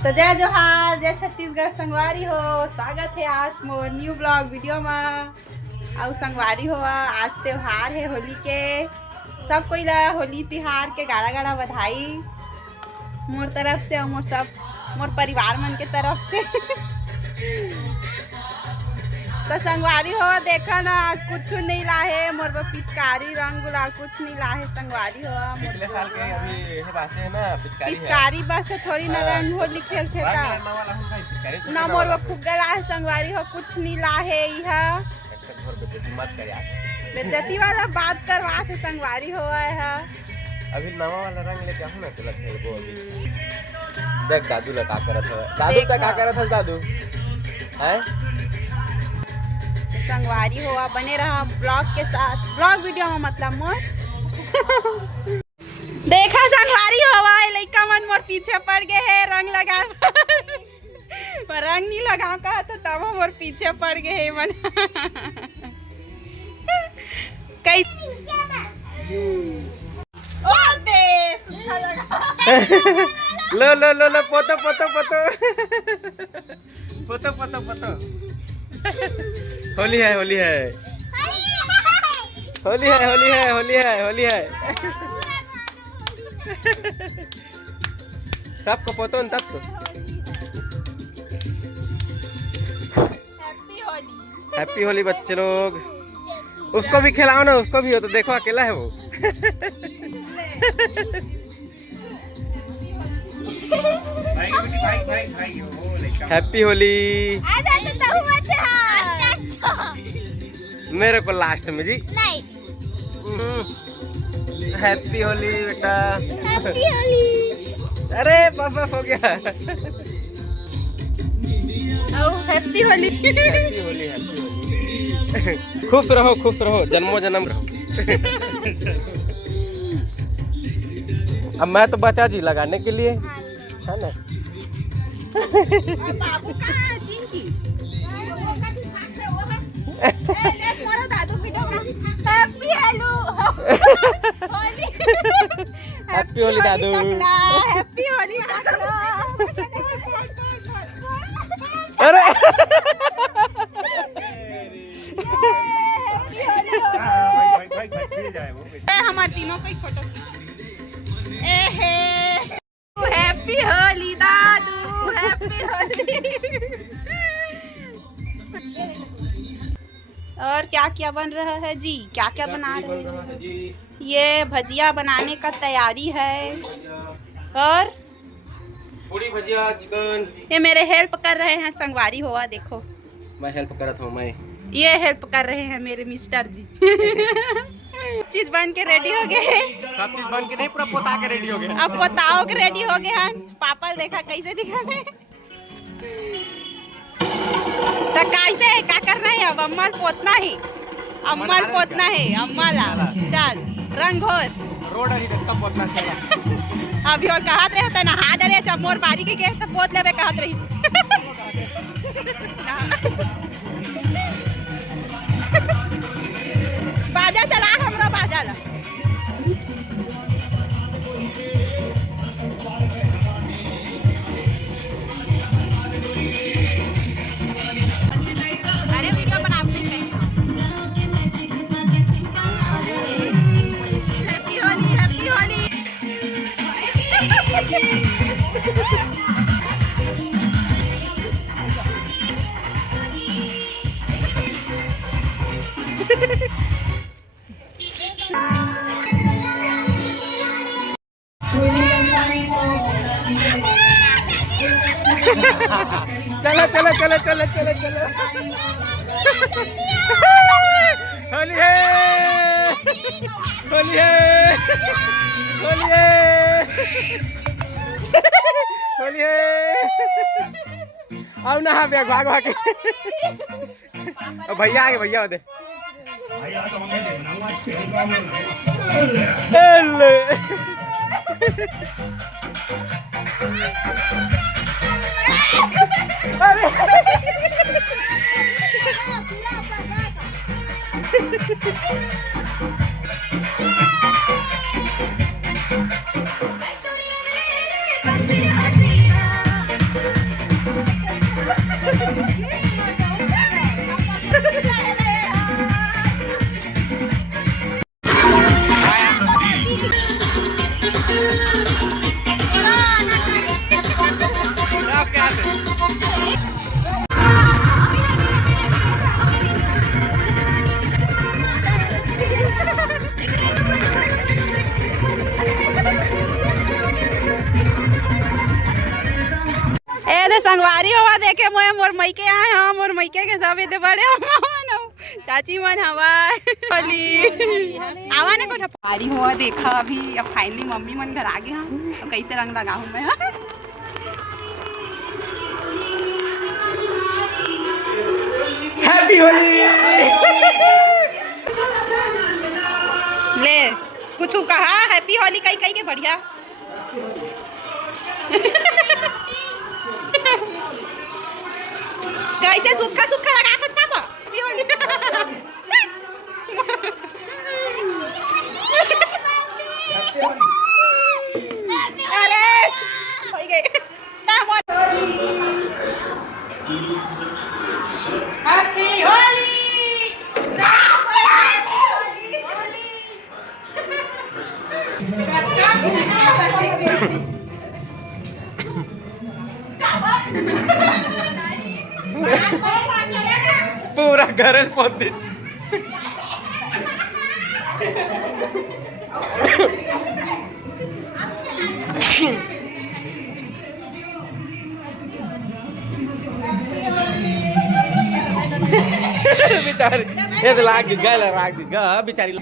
तो जय जोहार, जय छत्तीसगढ़ संगवारी हो। स्वागत है आज मोर न्यू ब्लॉग वीडियो में। और संगवारी हो, आज त्योहार है होली के। सब कोई ला होली तिहार के गाड़ा गाड़ा बधाई मोर तरफ से और मोर परिवार मन के तरफ से। तो संगवारी हो, देखा ना आज कुछ नहीं लाहे मोर पिचकारी रंग गुलाल कुछ नहीं लाहे। संगवारी हो पिछले साल के अभी बातें है ना, पिचकारी बस थोड़ी न रंग होली खेलते ना मोर फुग्गा लाहे। संगवारी हो कुछ नहीं लाहे। बेइज्जती वाला बात करवा से संगवारी हो है। अभी नवा वाला रंग लेके आऊं ना तो खेलबो। अभी देख दादू ला का करत है। दादू तक का करत है। दादू हैं संगवारी हो, बने रहा ब्लॉग के साथ। ब्लॉग वीडियो में मतलब मोर देखा संगवारी हो, लइका मन मोर पीछे पड़ गए है रंग लगा। रंग नहीं लगा का तो तब मोर पीछे पड़ गए है मन। कई लो लो लो लो पोतो पोतो पोतो पोतो पोतो पोतो। होली है होली है होली है होली है होली है होली है। सबको पोतो तब तो हैप्पी होली बच्चे लोग। उसको भी खिलाओ ना, उसको भी हो तो देखो अकेला है वो। हैप्पी होली मेरे को लास्ट में जी। नहीं हैप्पी होली बेटा। हैप्पी होली। अरे पापा हो गया। Happy Holi. Happy Holi happy Holi. खुश रहो जन्मों जन्म रहो। अब मैं तो बचा जी लगाने के लिए है ना। बाबू का चिंकी दादू हैप्पी होली। हैप्पी होली दादू। हैप्पी होली। अरे हमारे तीनों का ही फोटो। हैप्पी होली दादू, हैप्पी होली। और क्या क्या बन रहा है जी? क्या क्या बना रहे हैं? ये भजिया बनाने का तैयारी है। और पूरी भजिया चिकन। ये मेरे हेल्प कर रहे हैं संगवारी हुआ। देखो मैं हेल्प कर रहा हूँ। मैं ये हेल्प कर रहे हैं मेरे मिस्टर जी। चीज बन के रेडी हो गए। सब चीज बन के नहीं, पूरा पोता के रेडी हो गए। अब पोताओ के रेडी हो गए हैं। पापा देखा कैसे दिखाने तो कैसे क्या करना है। अब अम्मल पोतना है, अम्मल पोतना है। अम्मला चल रंग घोर रोड अरी तक कब पोतना चला। अभी और कहत रहे होता ना हाथ अरे जब मोर बारी के गए तो पोत लेबे कहत रही। बाजा चला हमरो बाजा ला। अरे वीडियो बनाते हैं। Happy Holi happy Holi. चलो चलो चलो चलो चलो चलो। होली है होली है होली है होली है। अब ना भाग भाग भाग। भैया आगे भैया दे। अरे ए दे संगवारी होवा देखे मोर मइके आए हम मोर मइके के सब एते बड़े मन चाची मन हवा होली आवा ने कोठा पारी हुआ देखा अभी अब फाइनली मम्मी मन घर आ गए हम तो कैसे रंग लगाऊं मैं हैप्पी होली ले कुछ कहा हैप्पी होली कई कई के बढ़िया कैसे सूखा सूखा लगा कुछ पापा हैप्पी होली अरे हो गई हैप्पी होली पूरा घर पोती बिचारी ये तो लाग गया राग गा बिचारी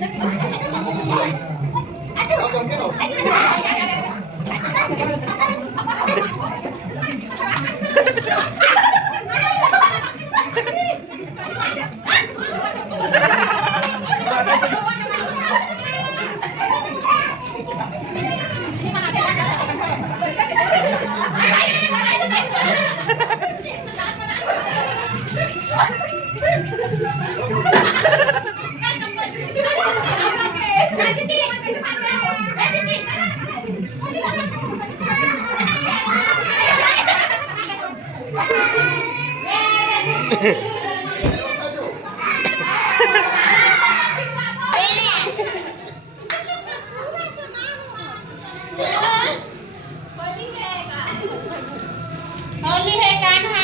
होली है कान्हा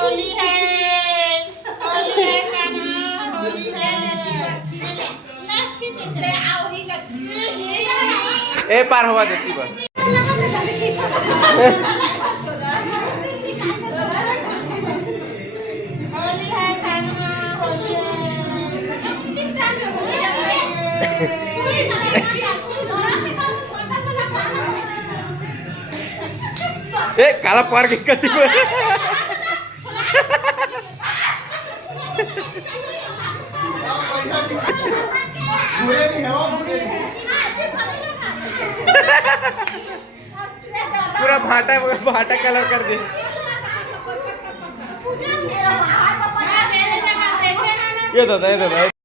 होली है कान्हा होली है ले आओ ही कर ए पार हुआ देती बस होली है कान्हा होली ए काला पार के कति पूरा भाटा कलर कर दे ये दादा